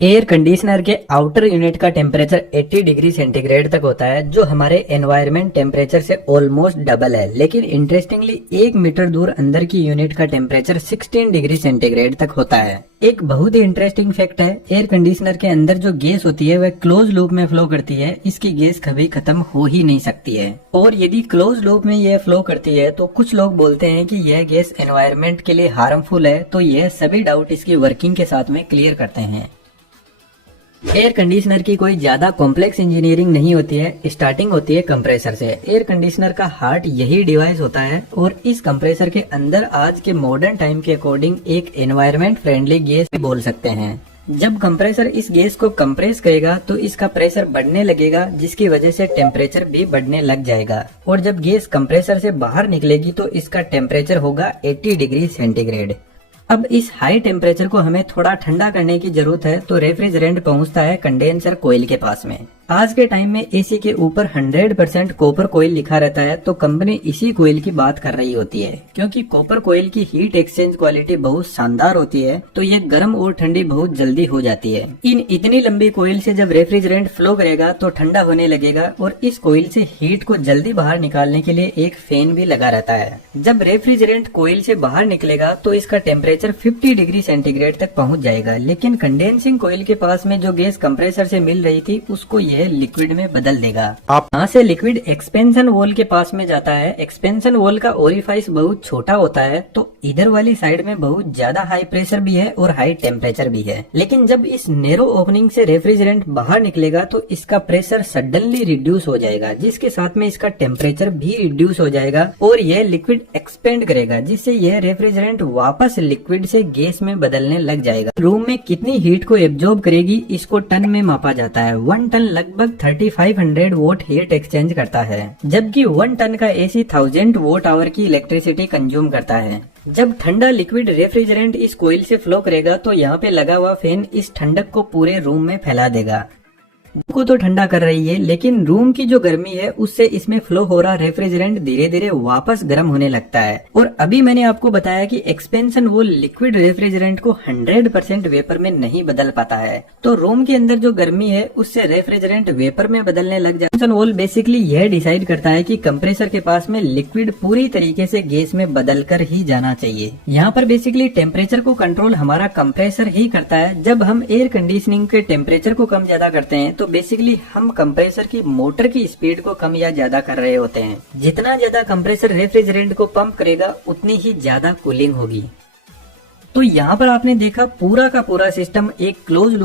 Air conditioner के outer unit का temperature 80 degree centigrade तक होता है, जो हमारे एनवायरमेंट टेम्परेचर से ऑलमोस्ट डबल है। लेकिन इंटरेस्टिंगली 1 मीटर दूर अंदर की यूनिट का टेम्परेचर 16 डिग्री सेंटीग्रेड तक होता है। एक बहुत ही इंटरेस्टिंग फैक्ट है, एयर कंडीशनर के अंदर जो गैस होती है वह क्लोज लूप में फ्लो करती है। इसकी गैस कभी खत्म हो ही नहीं सकती है। और यदि क्लोज लूप में यह फ्लो करती है तो कुछ लोग बोलते हैं कि यह गैस एनवायरमेंट के लिए हार्मफुल है, तो यह सभी डाउट इसकी वर्किंग के साथ में क्लियर करते हैं। एयर कंडीशनर की कोई ज्यादा कॉम्प्लेक्स इंजीनियरिंग नहीं होती है, स्टार्टिंग होती है कंप्रेसर से। एयर कंडीशनर का हार्ट यही डिवाइस होता है और इस कंप्रेसर के अंदर आज के मॉडर्न टाइम के अकॉर्डिंग एक एनवायरमेंट फ्रेंडली गैस भी बोल सकते हैं। जब कंप्रेसर इस गैस को कंप्रेस करेगा तो इसका प्रेशर बढ़ने लगेगा, जिसकी वजह से टेम्परेचर भी बढ़ने लग जाएगा। और जब गैस कंप्रेसर से बाहर निकलेगी तो इसका टेम्परेचर होगा 80 डिग्री सेंटीग्रेड। अब इस हाई टेम्परेचर को हमें थोड़ा ठंडा करने की जरूरत है, तो रेफ्रिजरेंट पहुंचता है कंडेंसर कोयल के पास में। आज के टाइम में एसी के ऊपर 100% कॉपर कोयल लिखा रहता है, तो कंपनी इसी कोयल की बात कर रही होती है। क्योंकि कॉपर कोयल की हीट एक्सचेंज क्वालिटी बहुत शानदार होती है, तो ये गर्म और ठंडी बहुत जल्दी हो जाती है। इन इतनी लंबी कोयल से जब रेफ्रिजरेंट फ्लो करेगा तो ठंडा होने लगेगा, और इस कोयल से हीट को जल्दी बाहर निकालने के लिए एक फैन भी लगा रहता है। जब रेफ्रिजरेंट कोयल से बाहर निकलेगा तो इसका टेम्परेचर 50 डिग्री सेंटीग्रेड तक पहुंच जाएगा। लेकिन कंडेंसिंग कोयल के पास में जो गैस कंप्रेसर से मिल रही थी उसको यह लिक्विड में बदल देगा। यहाँ से लिक्विड एक्सपेंशन वॉल के पास में जाता है। एक्सपेंशन वॉल का ओरिफाइस बहुत छोटा होता है, तो इधर वाली साइड में बहुत ज्यादा हाई प्रेशर भी है और हाई टेम्परेचर भी है। लेकिन जब इस नैरो ओपनिंग से रेफ्रिजरेंट बाहर निकलेगा तो इसका प्रेशर सडनली रिड्यूस हो जाएगा, जिसके साथ में इसका टेम्परेचर भी रिड्यूस हो जाएगा और यह लिक्विड एक्सपेंड करेगा, जिससे यह रेफ्रिजरेंट वापस लिक्विड से गैस में बदलने लग जाएगा। रूम में कितनी हीट को एब्जॉर्ब करेगी इसको टन में मापा जाता है। 1 टन लगभग 3500 वोट हीट एक्सचेंज करता है, जबकि 1 टन का एसी 1000 वोट आवर की इलेक्ट्रिसिटी कंज्यूम करता है। जब ठंडा लिक्विड रेफ्रिजरेंट इस कोयल से फ्लो करेगा तो यहाँ पे लगा हुआ फैन इस ठंडक को पूरे रूम में फैला देगा। को तो ठंडा कर रही है, लेकिन रूम की जो गर्मी है उससे इसमें फ्लो हो रहा रेफ्रिजरेंट धीरे धीरे वापस गर्म होने लगता है। और अभी मैंने आपको बताया कि एक्सपेंशन वॉल लिक्विड रेफ्रिजरेंट को 100% वेपर में नहीं बदल पाता है, तो रूम के अंदर जो गर्मी है उससे रेफ्रिजरेंट वेपर में बदलने लग जाता है। एक्सपेंशन वॉल बेसिकली यह डिसाइड करता है कि कंप्रेसर के पास में लिक्विड पूरी तरीके से गैस में बदल कर ही जाना चाहिए। यहाँ पर बेसिकली टेम्परेचर को कंट्रोल हमारा कंप्रेसर ही करता है। जब हम एयर कंडीशनिंग के टेम्परेचर को कम ज्यादा करते हैं तो बेसिकली हम कंप्रेसर की मोटर की स्पीड को कम या ज्यादा कर रहे होते हैं। जितना ज्यादा कंप्रेसर रेफ्रिजरेंट को पंप करेगा उतनी ही ज्यादा कूलिंग होगी। तो यहाँ पर आपने देखा पूरा का पूरा सिस्टम एक क्लोज लूप